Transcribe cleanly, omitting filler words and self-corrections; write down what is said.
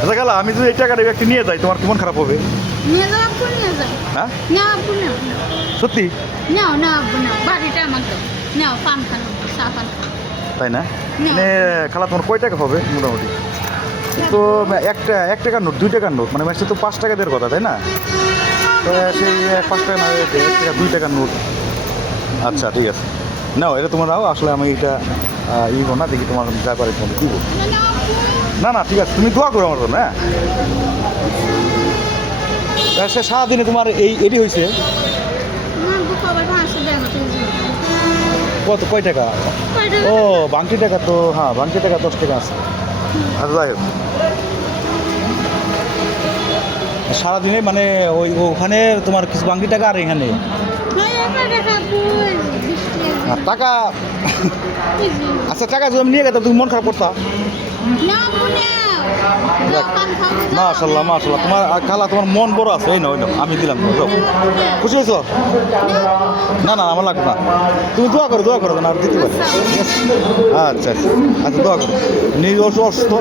আচ্ছা গেলা, আমি যদি এই টাকাটা একটু নিয়ে যাই তোমার কেমন খারাপ হবে? নিয়ে যাও, আব্বু নিয়ে যাও। হ্যাঁ না আব্বু নাও। সত্যি? নাও না আব্বু নাও, বাড়িটা আমার দাও। নাও পান খান, চা পান খান। তাই না? না। মানে খালা তোমার কয় টাকা হবে মোটামুটি? তো এক টাকার নোট, 2 টাকার নোট, মানে মাসে তো 5 টাকা দেওয়ার কথা, তাই না? তো সেই 5 টাকা না, 1 টাকা 2 টাকার নোট। আচ্ছা ঠিক আছে, নাও এটা তোমার নাও। আসলে আমি এটা না, দেখি তোমার ব্যাপারে ফোন দিব। না না আব্বু। না না ঠিক আছে, তুমি দোয়া করো আমার জন্য। হ্যাঁ সে সারাদিনে তোমার এটি হয়েছে আমার আব্বু কবে ভাসে দেখতে যাবে? কত, কয় টাকা? ও বাংটি টাকা তো, হ্যাঁ বাংটি টাকা 10 টাকা আছে। আচ্ছা যাই হোক, সারাদিনে মানে ওখানে তোমার কিছু বাংটি টাকা আর এখানে আর টাকা। আচ্ছা টাকা যদি আমি নিয়ে গেতাম তুমি মন খারাপ করতা? মাশাল্লাহ মাশাল্লাহ, তোমার খালা তোমার মন বড় আছে। এই নাও আমি দিলাম, খুশি হয়েছ? না না আমার লাগবে না, তুমি দোয়া করো না, আর দিতে পারো। আচ্ছা আচ্ছা আচ্ছা, দোয়া করো। নিজে অসুস্থ।